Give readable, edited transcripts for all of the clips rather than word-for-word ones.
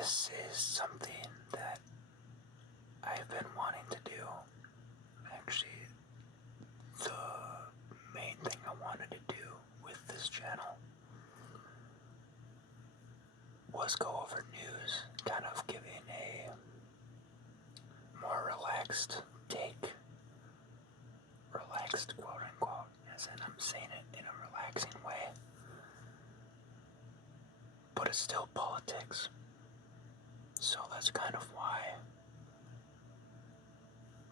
this is something that I've been wanting to do. Actually, the main thing I wanted to do with this channel was go over news, kind of giving a more relaxed take. Relaxed, quote unquote, as in I'm saying it in a relaxing way. But it's still politics. So that's kind of why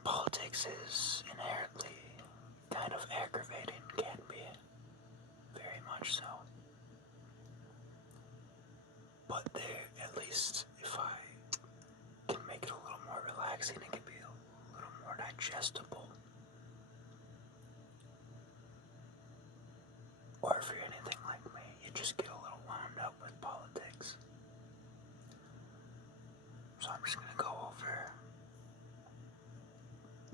politics is inherently kind of aggravating, can be. Very much so. But there, at least, if I can make it a little more relaxing, it can be a little more digestible. Or if you're anything like me, you just get a little wound up with politics. So I'm just gonna go over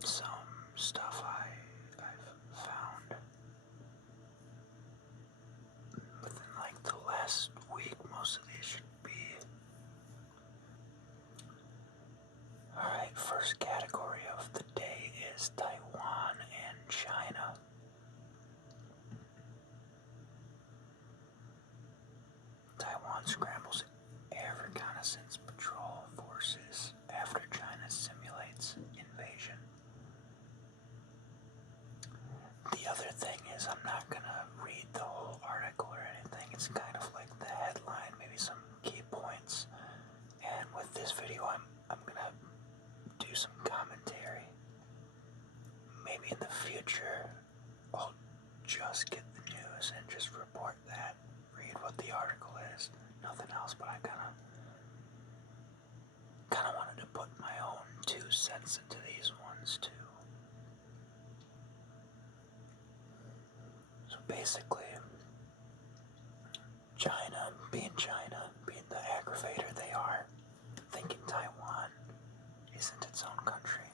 some stuff I've found within like the last week. Most of these should be. Alright, first category of the day is Taiwan and China. Taiwan scrambles air reconnaissance patrol forces after China simulates invasion. The other thing is, I'm not gonna read the whole article or anything. It's kind of like the headline, maybe some key points. And with this video, I'm gonna do some commentary. Maybe in the future, I'll just get the news and just report that. Read what the article is. Nothing else, but I kinda wanted to put my own 2 cents into these ones too. So basically, China, being the aggravator they are, thinking Taiwan isn't its own country.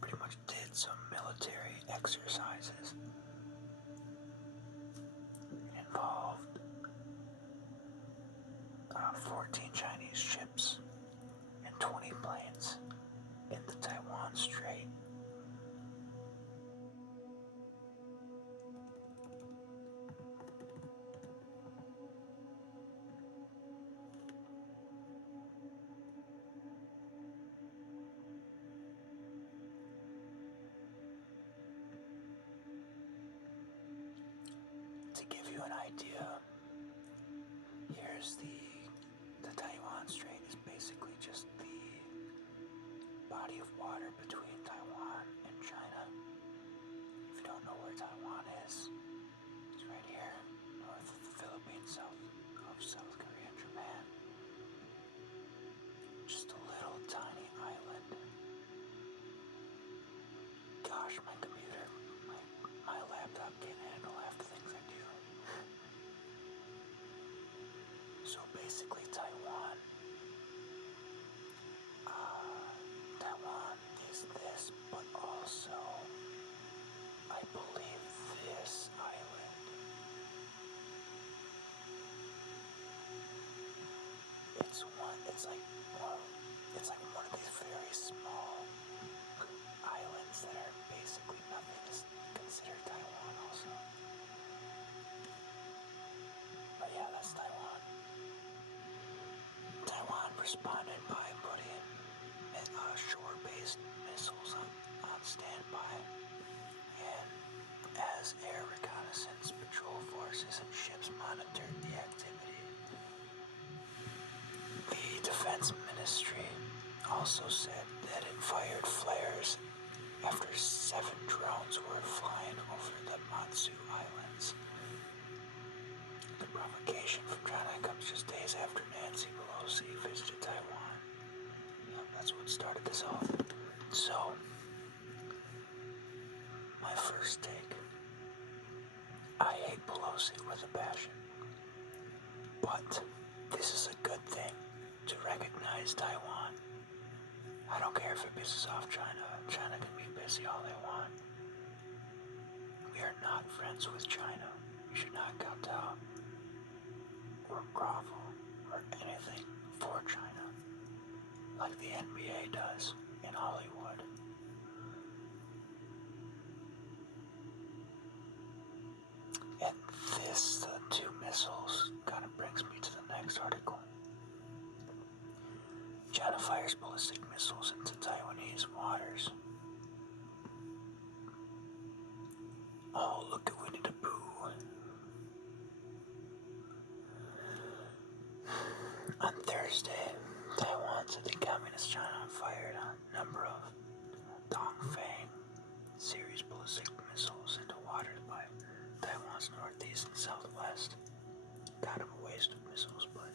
Pretty much did some military exercises. It involved 14 Chinese ships and 20 planes in the Taiwan Strait. To give you an idea, here's the Taiwan Strait is basically just the body of water between Taiwan and China. If you don't know where Taiwan is, it's right here, north of the Philippines, south of South Korea and Japan. Just a little tiny island. Gosh, my computer, my laptop can't handle half the things I do. So basically Taiwan is this, but also I believe this island. It's like one of these very small islands that are basically nothing is considered Taiwan also. But yeah, that's Taiwan. Taiwan responded by putting shore-based missiles on standby, and as air reconnaissance patrol forces and ships monitored the activity. The Defense Ministry also said that it fired flares after 7 drones were flying over the Matsu Islands. The provocation from China comes just days after Nancy Pelosi visited Taiwan. Yep, that's what started this off. So, my first take. I hate Pelosi with a passion. But this is a good thing to recognize Taiwan. I don't care if it pisses off China. China can be busy all they want. We are not friends with China. We should not kowtow. or grovel or anything for China, like the NBA does in Hollywood. And this, the two missiles, kind of brings me to the next article. China fires ballistic missiles into Taiwanese waters. Oh, look at Winnie the Pooh. On Thursday, Taiwan said the Communist China fired a number of Dongfang series ballistic missiles into waters by Taiwan's northeast and southwest. Kind of a waste of missiles, but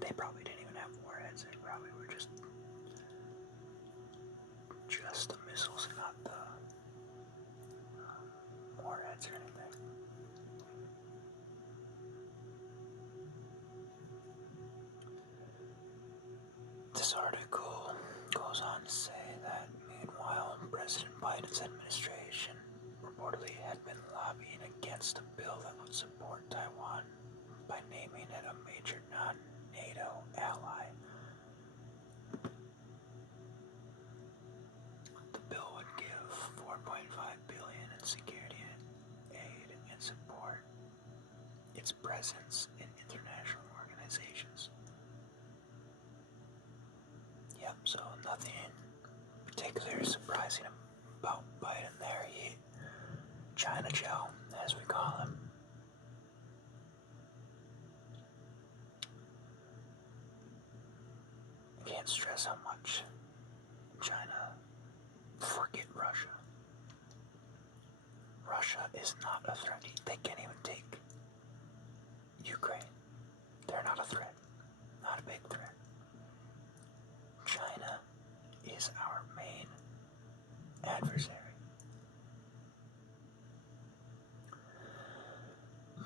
they probably didn't even have warheads. They probably were just the missiles and not the warheads or anything. This article goes on to say that meanwhile, President Biden's administration reportedly had been lobbying against a bill that would support Taiwan by naming it a major non-NATO ally. The bill would give $4.5 billion in security aid and support its presence in international organizations. Yep, so nothing particularly surprising about Biden there. China Joe, as we call him. I can't stress how much China, forget Russia. Russia is not a threat. They can't even take Ukraine. They're not a threat. Not a big threat. China is our main adversary.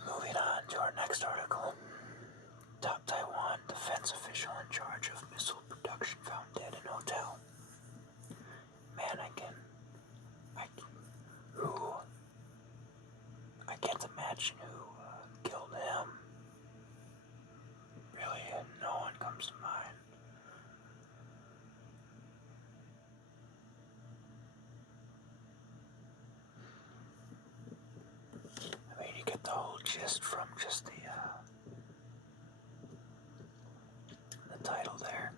Moving on to our next article. Top Taiwan defense official in charge of missile production found dead in hotel. Man, I can't imagine who killed him. Really, no one comes to mind. I mean, you get the whole gist from just the title there.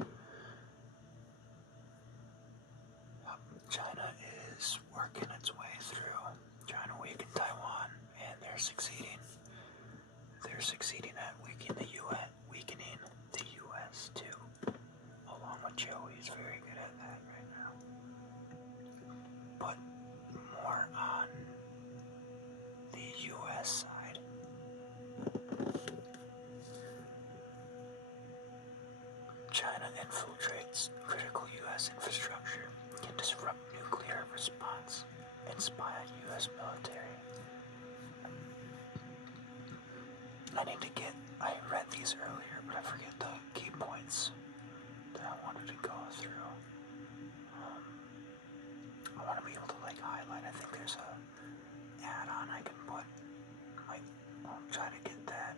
China is working its way through trying to weaken Taiwan, and they're succeeding. They're succeeding at weakening the U.S. too, along with Joe. He's very good at that right now. But more on the U.S. side. China infiltrates critical U.S. infrastructure, can disrupt nuclear response, and spy on U.S. military. I read these earlier, but I forget the key points that I wanted to go through. I want to be able to highlight. I think there's a add-on I can put. I'll try to get that.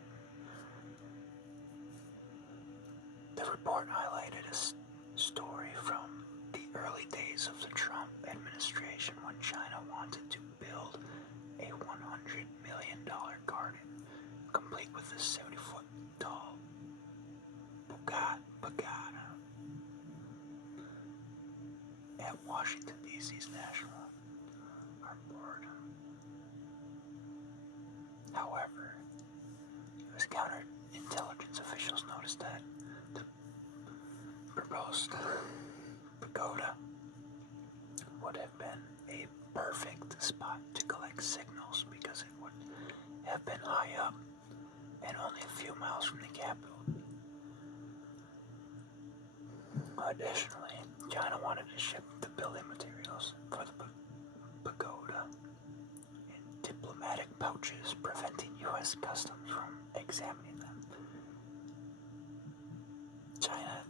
The report highlighted a story from the early days of the Trump administration when China wanted to build a $100 million garden, complete with a 70-foot tall pagoda at Washington, D.C.'s National Art Board. However, U.S. counterintelligence officials noticed that the proposed pagoda would have been a perfect spot to collect signals because it would have been high up and only a few miles from the capital. Additionally, China wanted to ship the building materials for the pagoda in diplomatic pouches, preventing U.S. customs from examining them. China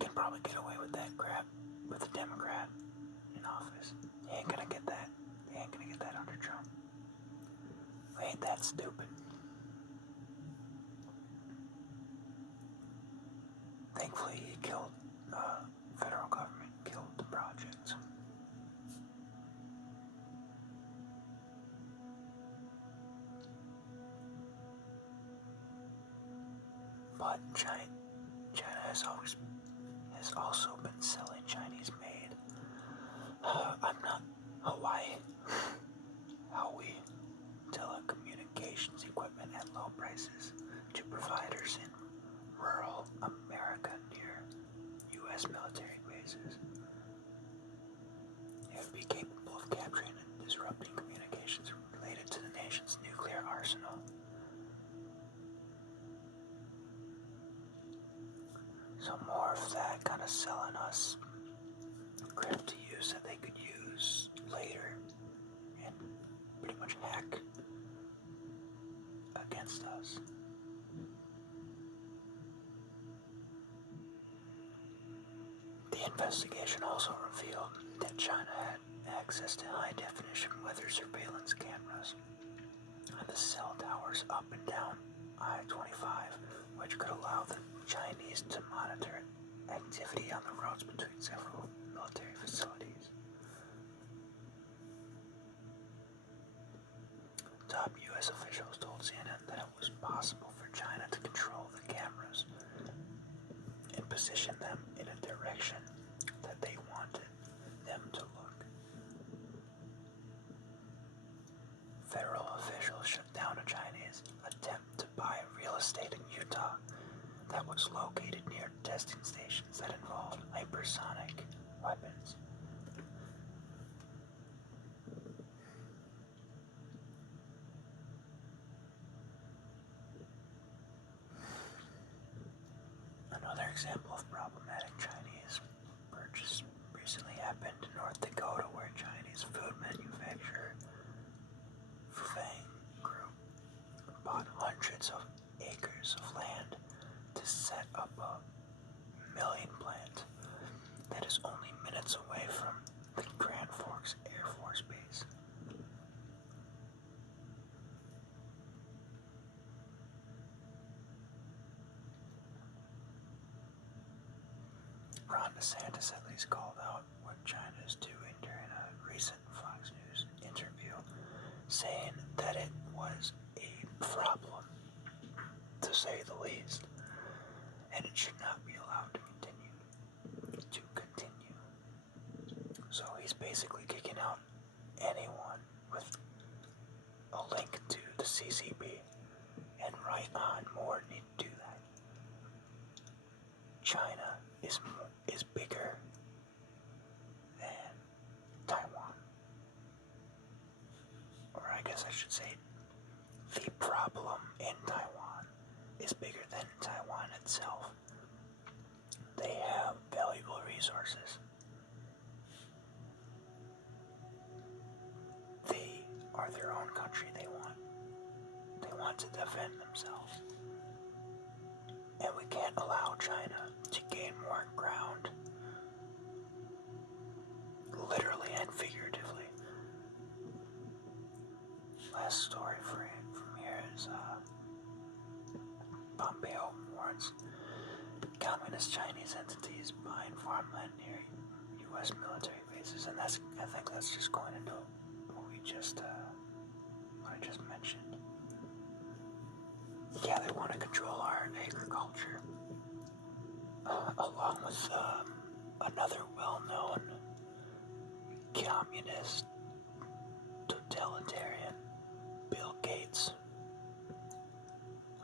can probably get away with that crap with a Democrat in office. He ain't gonna get that. He ain't gonna get that under Trump. We ain't that stupid. but China has also been selling Chinese-made. I'm not Hawaii. Huawei telecommunications equipment at low prices to providers in rural America near U.S. military bases. It would be capable of capturing and disrupting communications related to the nation's nuclear arsenal. So more of that kind of selling us crypt to use that they could use later and pretty much hack against us. The investigation also revealed that China had access to high-definition weather surveillance cameras on the cell towers up and down I-25, which could allow the Chinese to monitor activity on the roads between several military facilities. Top U.S. officials told CNN that it was possible for China to control the cameras and position them in a direction that they wanted them to look. Federal officials shut down a Chinese attempt to buy real estate in Utah that was located near testing stations that involved hypersonic weapons. Another example of problematic Chinese purchase recently happened in North Dakota, where Chinese food manufacturer Fang Group bought hundreds of acres of land to set up a milling plant that is only minutes away from the Grand Forks Air Force Base. Ron DeSantis at least called out what China is doing during a recent Fox News interview, saying that it was a problem, to say the least, and it should not be allowed to continue. So he's basically kicking out anyone with a link to the CCP, and right on, more need to do that. China is bigger than Taiwan. Or I guess I should say, the problem in Taiwan is bigger than Taiwan itself. They have valuable resources. They are their own country. They want to defend themselves. And we can't allow China to gain more ground, literally and figuratively. Last story from here is Pompeo warns communist Chinese entities buying farmland near U.S. military bases, and I think that's just going into what I just mentioned. Yeah, they want to control our agriculture, along with another well-known communist totalitarian, Bill Gates.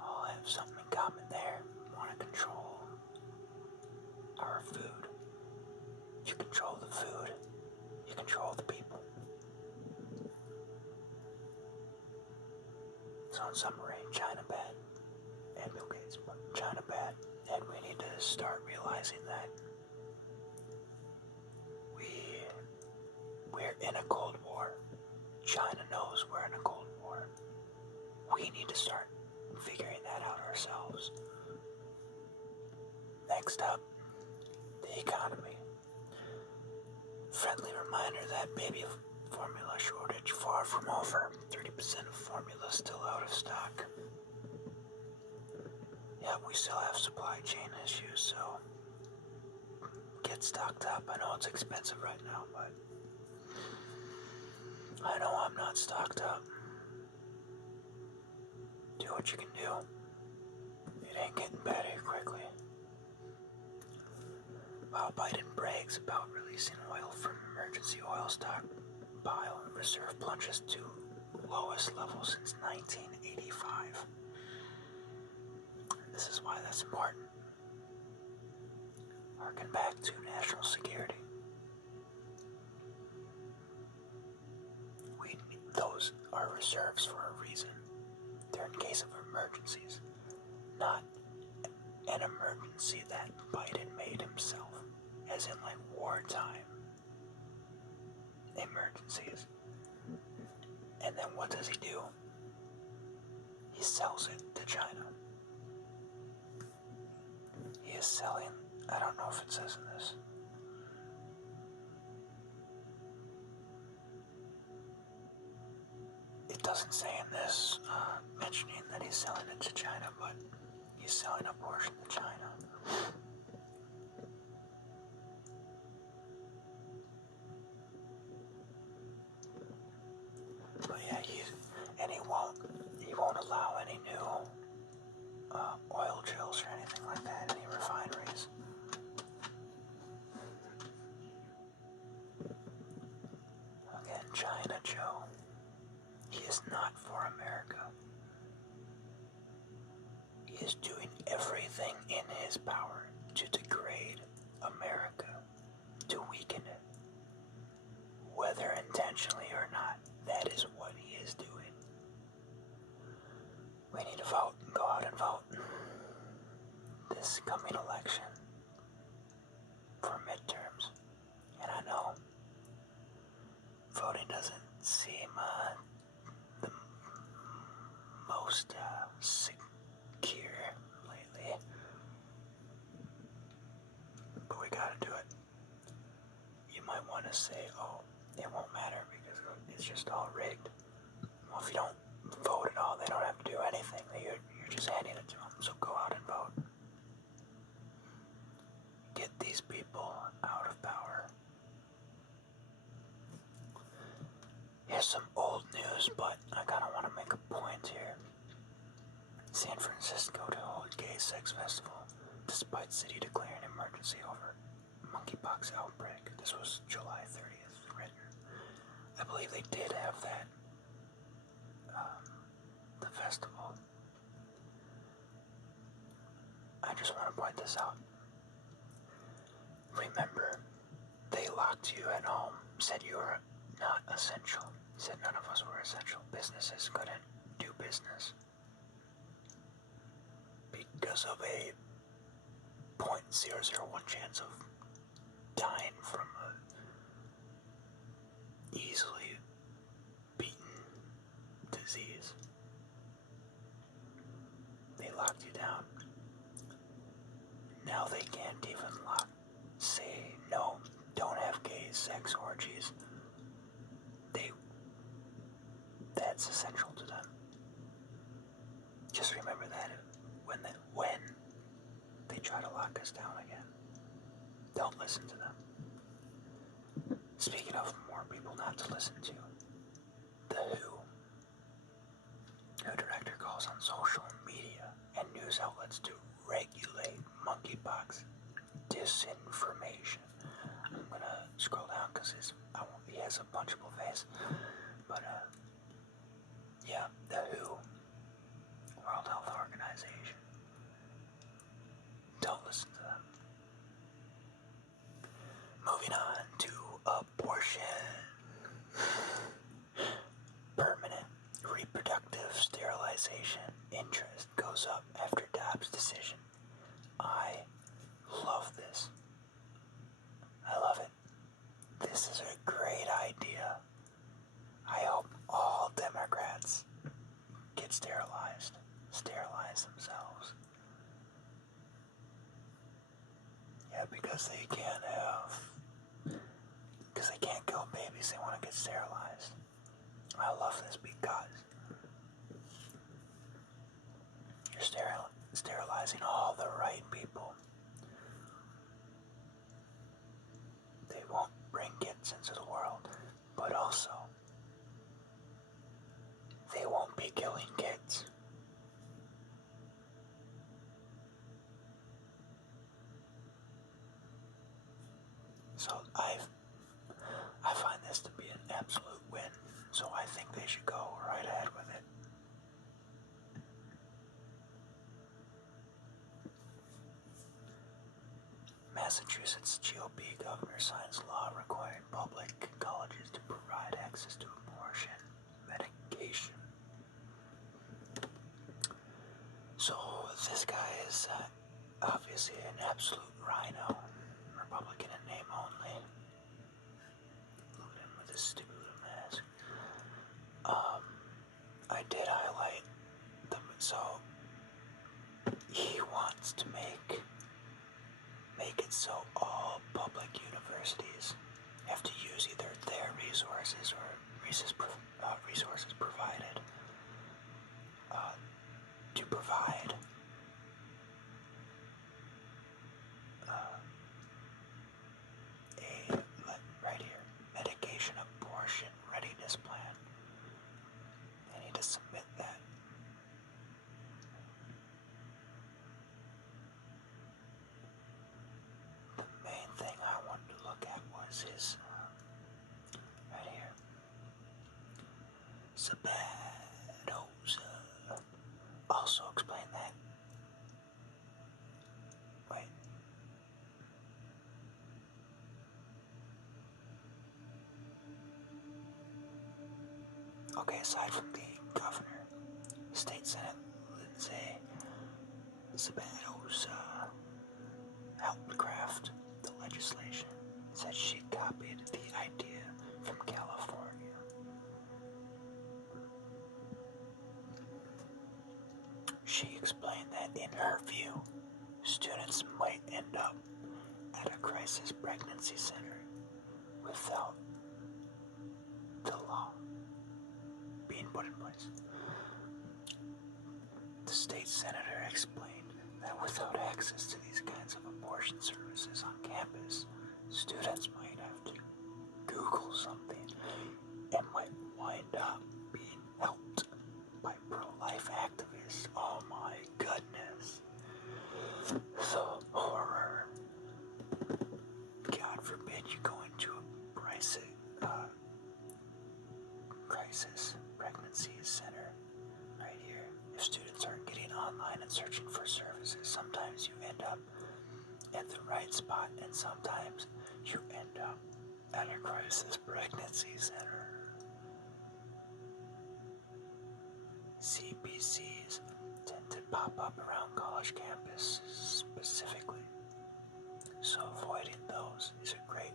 All have something in common there. Want to control our food. You control the food, you control the people. So in summary, China bad, and Bill Gates, but China bad, and we need to start realizing that we're in a Cold War. China knows we're in a Cold War. We need to start figuring that out ourselves. Next up, the economy. Friendly reminder that baby formula shortage far from over. 30% of formula still out of stock. Yeah, we still have supply chain issues, so get stocked up. I know it's expensive right now, but I know I'm not stocked up. Do what you can do. It ain't getting better quickly. While Biden brags about releasing oil from emergency oil stockpile, reserve plunges to lowest level since 1985. This is why that's important. Harken back to national security. Those are reserves for a reason. They're in case of emergencies, not an emergency that Biden made himself, as in like wartime emergencies. And then what does he do? He sells it to China. He is selling, I don't know if it says in this. It doesn't say in this mentioning that he's selling it to China, but he's selling a portion to China. But yeah, he won't allow any new oil drills or anything like that, any refineries. Again, China Joe. He is not for America. He is doing everything in his power to degrade America, to weaken it. Whether intentionally or not, that is what he is doing. We need to vote and go out and vote. This coming election for midterms. And I know voting doesn't seem the most secure lately. But we gotta do it. You might want to say, oh, it won't matter because it's just all rigged. Well, if you don't vote at all, they don't have to do anything. You're just handing it to them. So go out and vote. Get these people out of power. Here's some old news, but I kind of want to make a point here. San Francisco to hold gay sex festival, despite city declaring emergency over monkeypox outbreak. This was July 30th, written. I believe they did have that, the festival. I just want to point this out. Remember, they locked you at home, said you were not essential, said none of us were essential. Businesses couldn't do business because of a 0.001 chance of dying from a easily beaten disease. They locked you down. Now they can't even say no, don't have gay sex orgies. That's essential to them. Just remember that when they try to lock us down again. Don't listen to them. Speaking of more people not to listen to, the WHO director calls on social media and news outlets to regulate monkeypox disinformation. I'm gonna scroll down because he has a punchable face. But yeah, the WHO, World Health Organization. Don't listen to them. Moving on to abortion. Permanent reproductive sterilization interest goes up after Dobbs' decision. I love this. I love it. This is a great idea. I hope all Democrats get sterilize themselves. Yeah, because they can't kill babies, they want to get sterilized. I love this because you're sterilizing all the right people. They won't bring kids into the world, but also they won't be killing kids. Massachusetts GOP governor signs law requiring public colleges to provide access to abortion medication. So this guy is obviously an absolute rhino, Republican in name only. Look at him with his stupid little mask. I did highlight them, so he wants to make it so all public universities have to use either their resources or resources provided to provide right here, medication abortion readiness plan. I need to submit that. The main thing I wanted to look at was his, right here, Sabadoza. Also explain that. Wait. Okay, aside from the governor, State Senate Lindsay Sabadoza helped craft the legislation. Said she copied the idea from California. She explained that in her view, students might end up at a crisis pregnancy center without the law being put in place. The state senator explained that without access to these kinds of abortion services on campus, students might have to Google something and might wind up being helped by pro-life activists. Oh my goodness. The horror. God forbid you go into a crisis pregnancy center right here. If students aren't getting online and searching for services, sometimes you end up at the right spot and sometimes you end up at a crisis pregnancy center. CPCs tend to pop up around college campuses specifically, so avoiding those is a great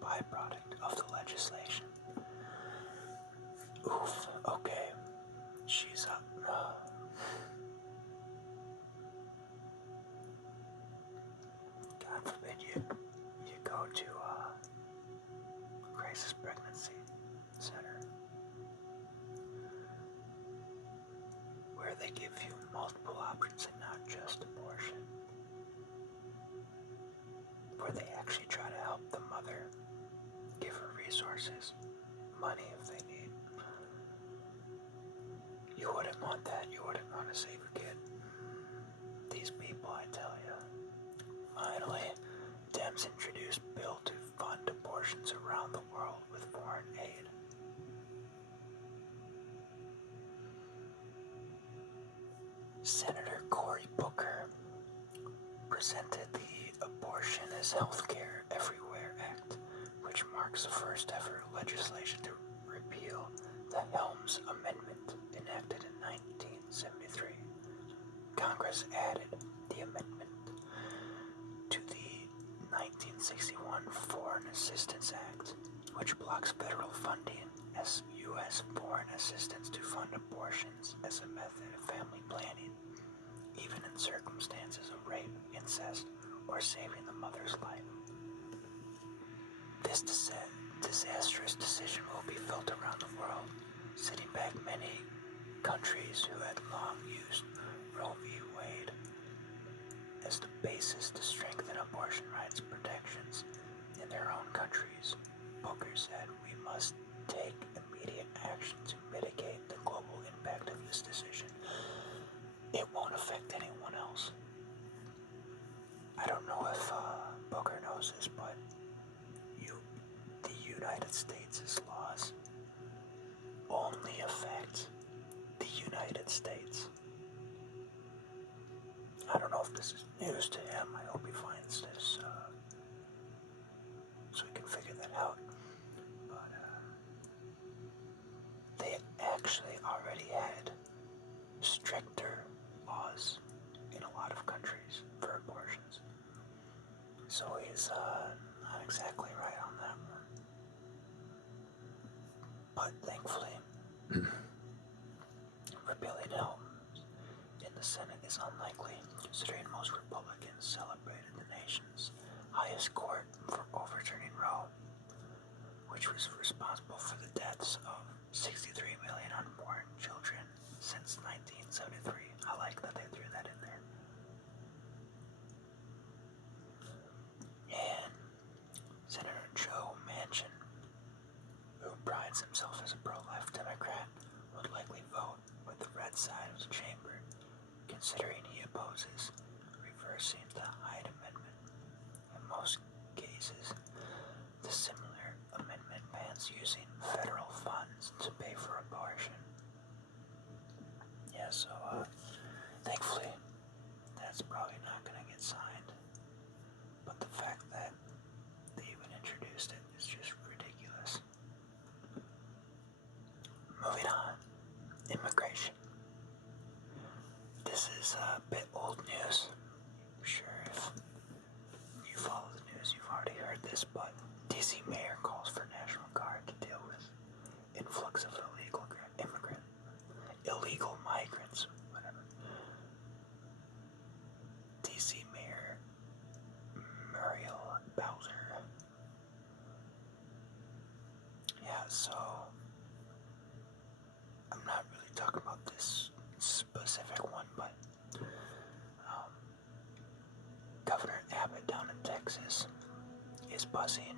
byproduct of the legislation. Oof, okay, she's up. God forbid you go to a crisis pregnancy center where they give you multiple options and not just abortion, where they actually try to help the mother, give her resources, money if they need. You wouldn't want that. You wouldn't want to save a kid. These people, I tell you. Finally, Dems introduced bill to fund abortions around the world with foreign aid. Senator Cory Booker presented the Abortion is Healthcare Everywhere Act, which marks the first ever legislation to repeal the Helms Amendment enacted in 1973. Congress added the amendment to the 1961 Foreign Assistance Act, which blocks federal funding as U.S. foreign assistance to fund abortions as a method of family planning, even in circumstances of rape, incest, or saving the mother's life. This disastrous decision will be felt around the world, setting back many countries who had long used Roe v. Wade as the basis to strengthen abortion rights protections in their own countries. Booker said we must take immediate action to mitigate the global impact of this decision. It won't affect anyone else. I don't know if Booker knows this, but the United States' laws only affect the United States. I don't know if this is news to him. I hope he finds this exactly right on that one. But thankfully, repealing Helms in the Senate is unlikely, considering most Republicans celebrated the nation's highest court for overturning Roe, which was responsible for the deaths of 63 million unborn children since 1973. I like that they threw that in there. And Senator Joe Manchin, who prides himself as a pro-life Democrat, would likely vote with the red side of the chamber, considering he opposes reversing the Hyde Amendment. In most cases, the similar amendment bans using federal funds to pay for abortion. Yeah, so thankfully, that's probably not going to get signed. But the fact that they even introduced it is just ridiculous. Moving on, immigration. This is a bit old news. I'm sure if you follow the news, you've already heard this, but DC mayor calls for National Guard to deal with influx of illegal migrants, whatever. DC Mayor Muriel Bowser. Yeah, so I'm not really talking about this specific one, but Governor Abbott down in Texas is busing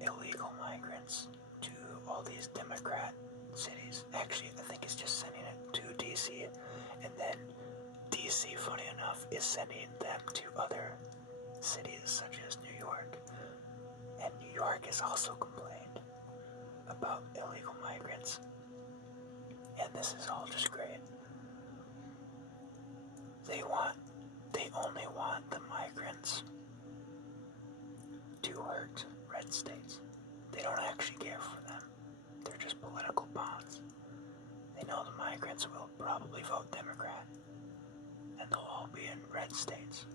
illegal migrants to all these Democrat cities. Actually, I think he's just sending it to DC, and then DC, funny enough, is sending them to other cities such as New York. And New York has also complained about illegal migrants. And this is all just great. They only want the migrants to hurt red states. They don't actually care for them. They're just political pawns. They know the migrants will probably vote Democrat, and they'll all be in red states.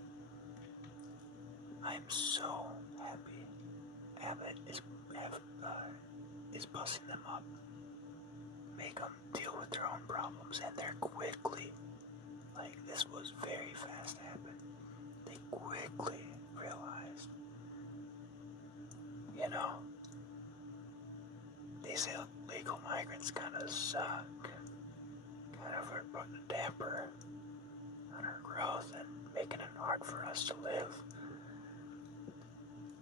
I am so happy Abbott is busting them up. Make them deal with their own problems, and they're quickly, like, this was very fast happened. They quickly realized, you know, these illegal migrants kind of suck. Kind of are putting a damper on our growth and making it hard for us to live.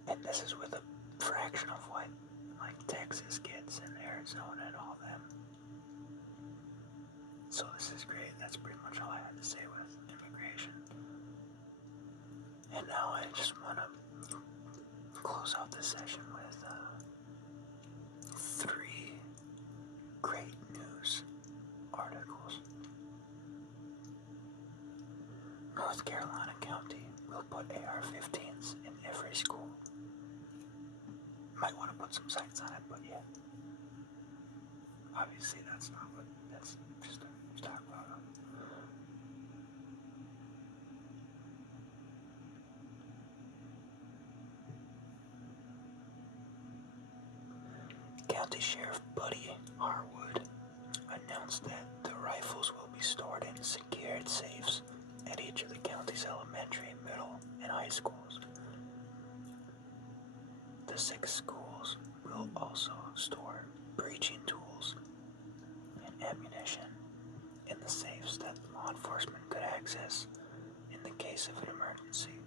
And this is with a fraction of what, like, Texas gets and Arizona and all them. So this is great. That's pretty much all I had to say with immigration. And now I just want to close out this session with 3 great news articles. North Carolina County will put AR-15s in every school. Might want to put some sights on it, but yeah. Obviously that's not what, that's just a stock photo. County Sheriff Buddy Harwood announced that the rifles will be stored in secured safes at each of the county's elementary, middle, and high schools. The 6 schools will also store breaching tools and ammunition in the safes that law enforcement could access in the case of an emergency.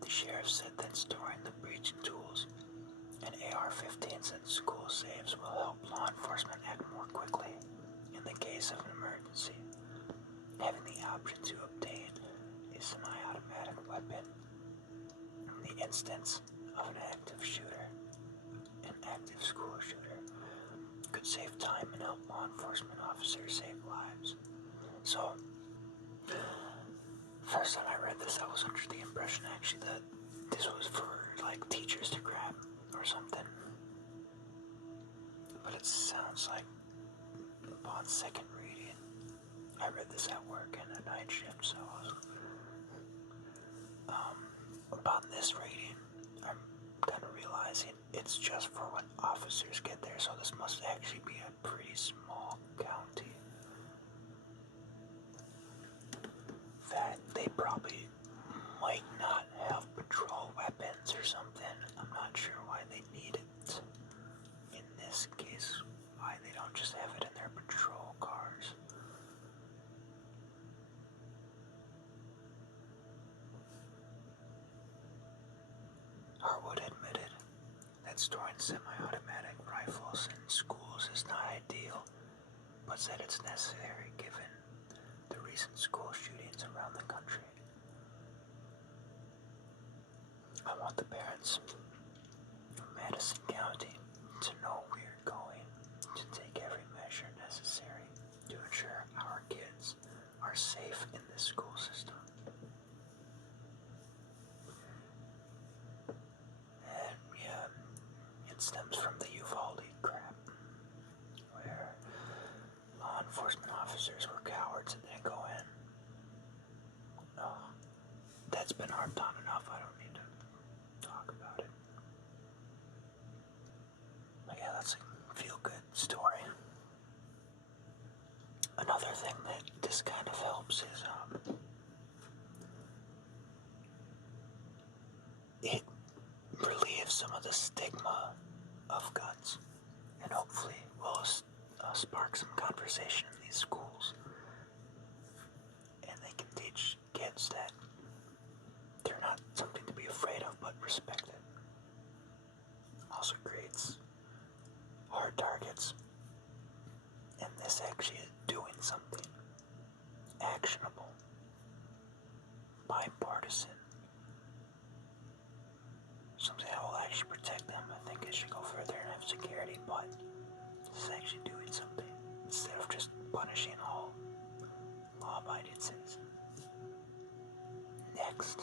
The sheriff said that storing the breaching tools and AR-15s in school safes will help law enforcement act more quickly in the case of an emergency. Having the option to obtain a semi-automatic weapon in the instance of an active school shooter, could save time and help law enforcement officers save lives. So, first time I read this, I was under the impression actually that this was for, like, teachers to grab or something. But it sounds like, upon second reading, I read this at work in a night shift, so I was, upon this reading, it's just for when officers get there, so this must actually be a pretty small county. That they probably might not have patrol weapons or something. I'm not sure why they need it in this case, why they don't just have it in their patrol cars. Harwood admitted that storing semi-automatic rifles in schools is not ideal, but said it's necessary given the recent school shootings around the country. I want the parents of Madison County to know we are going to take every measure necessary to ensure our kids are safe in this school system. And yeah, it stems from the Uvalde crap, where law enforcement officers were cowards and didn't go in. That's been harped on enough, I don't need to talk about it. But yeah, that's a feel-good story. Another thing that this kind of helps is, it relieves some of the stigma of guns, and hopefully will spark some conversation in these schools, and they can teach kids that they're not something to be afraid of, but respected. Also creates hard targets, and this actually is doing something actionable, bipartisan, something that will actually protect them. I think it should go further and have security, but this is actually doing something instead of just punishing all law-abiding citizens. Next,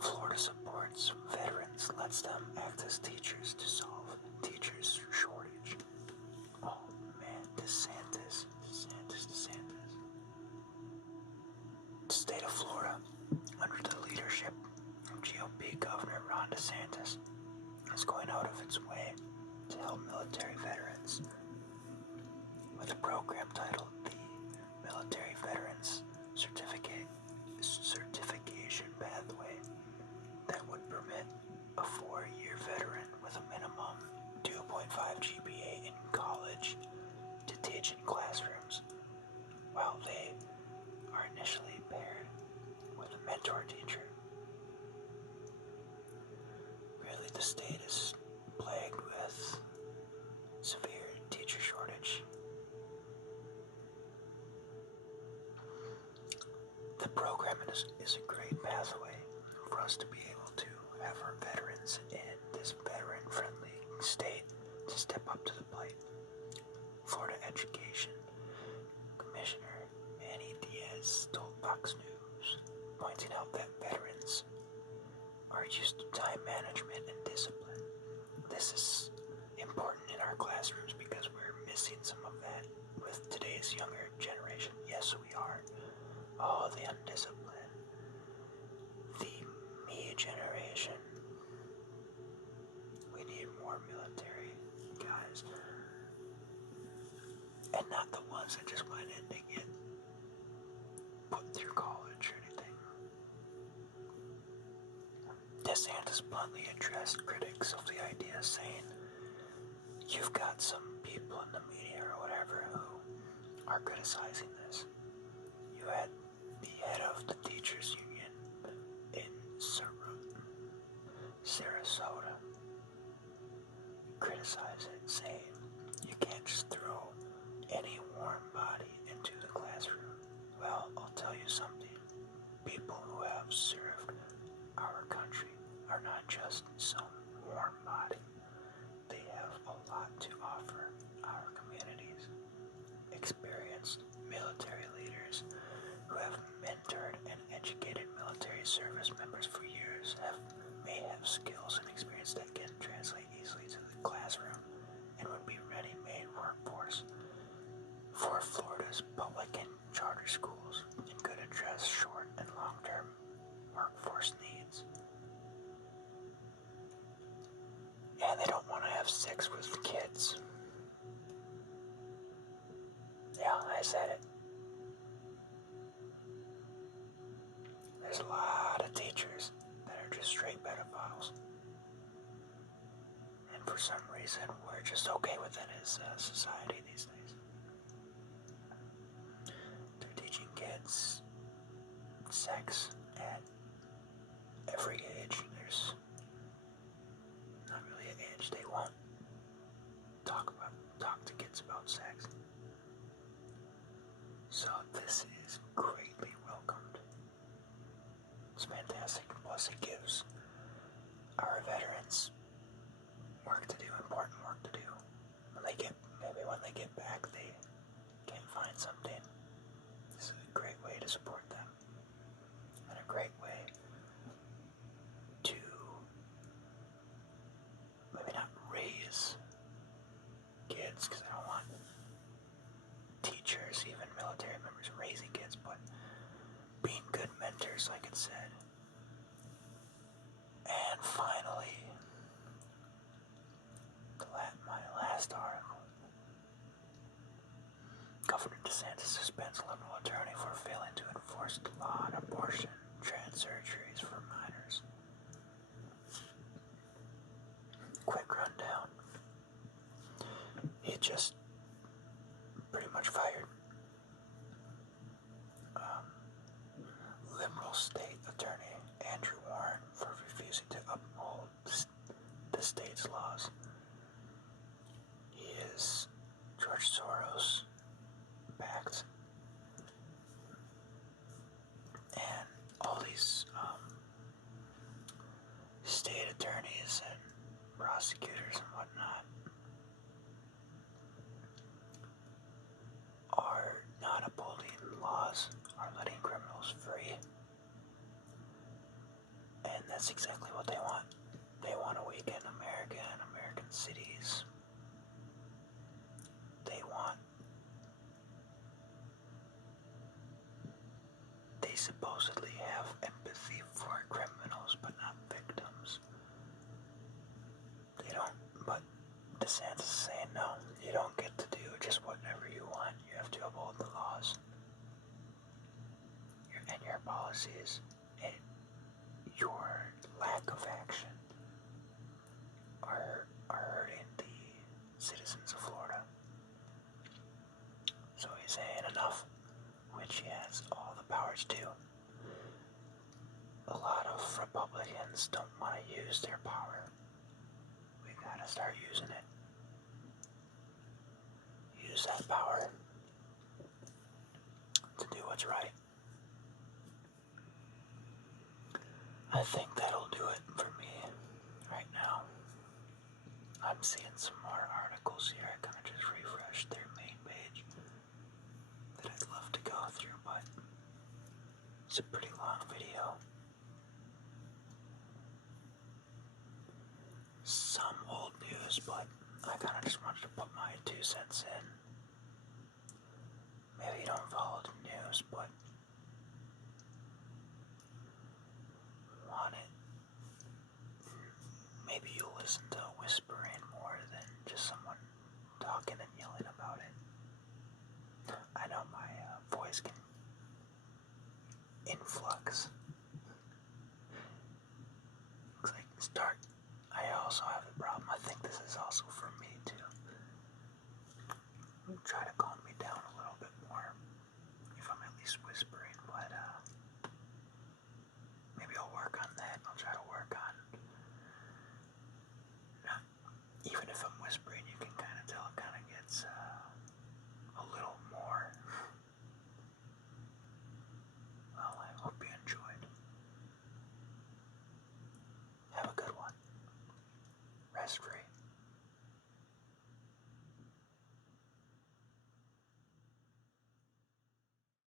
Florida supports veterans, lets them act as teachers to solve teachers' shortage. Oh man, DeSantis. The state of Florida, under the leadership of GOP Governor Ron DeSantis, is going out of its way to help military veterans with a program titled the Military Veterans Certification Pathway that would permit a 4-year veteran with a minimum 2.5 GPA in college to teach in classrooms while they are initially paired with a mentor teacher. Really, the state is plagued with severe teacher shortage. The program is a great pathway for us to be able to have our veterans in this veteran-friendly state to step up to the plate. Florida Education Commissioner Manny Diaz told Fox News, pointing out that veterans are used to time management and discipline. This is important in our classrooms because we're missing some of that with today's younger generation. Yes, we are. Oh, the undisciplined. The me generation. We need more military guys. And not the ones that just went in to get put through college or anything. DeSantis bluntly addressed critics of the idea, saying, "You've got some people in the media or whatever who are criticizing this. You had the head of the teachers union in Sarasota criticize it, saying you can't just throw any warm body into the classroom. Well, I'll tell you something. People who have served our country are not just some warm body. They have a lot to offer our communities. Experienced military leaders who have mentored and educated military service members for years may have skills and experience that can translate easily to the classroom and would be ready-made workforce for Florida's public and charter schools and could address short and long-term workforce needs." And they don't there's a lot of teachers that are just straight pedophiles. And for some reason, we're just okay with it as a society these days. They're teaching kids sex at every age. There's not really an age they won't talk to kids about sex. So this is greatly welcomed. It's fantastic. Plus it gives our veterans work to do, important work to do. Maybe when they get back, they can't find something. This is a great way to support them, and a great way to maybe not raise kids, because I don't want teachers, even military members, raising kids, but being good mentors, like it said. And finally, my last article. Governor DeSantis suspends liberal attorney for failing to enforce the law on abortion, trans surgeries for minors. Quick rundown. He just pretty much fired liberal state attorney Andrew Warren for refusing to uphold the state's laws. He is George Soros backed, and all these state attorneys and prosecutors and whatnot are not upholding laws, are letting criminals free, and that's exactly what they want. They want to weaken America and American cities. They supposedly have empathy for criminals, but not victims. They don't, but DeSantis is saying no, you don't get to do just whatever you want. You have to uphold the laws and your policies, and your lack of action are hurting the citizens of Florida. So he's saying enough, which he has all the power to do. A lot of Republicans don't want to use their power. We gotta start using it. Use that power to do what's right. I think that'll do it for me right now. I'm seeing some more articles here. I kind of just refreshed their main page that I'd love to go through, but it's a pretty long video. Some old news, but I kind of just wanted to put my 2 cents in. Maybe you don't follow the news, but want it. Maybe you'll listen to whispering more than just someone talking and yelling about it. I know my voice can influx. Looks like it's dark. I also have the problem. I think this is also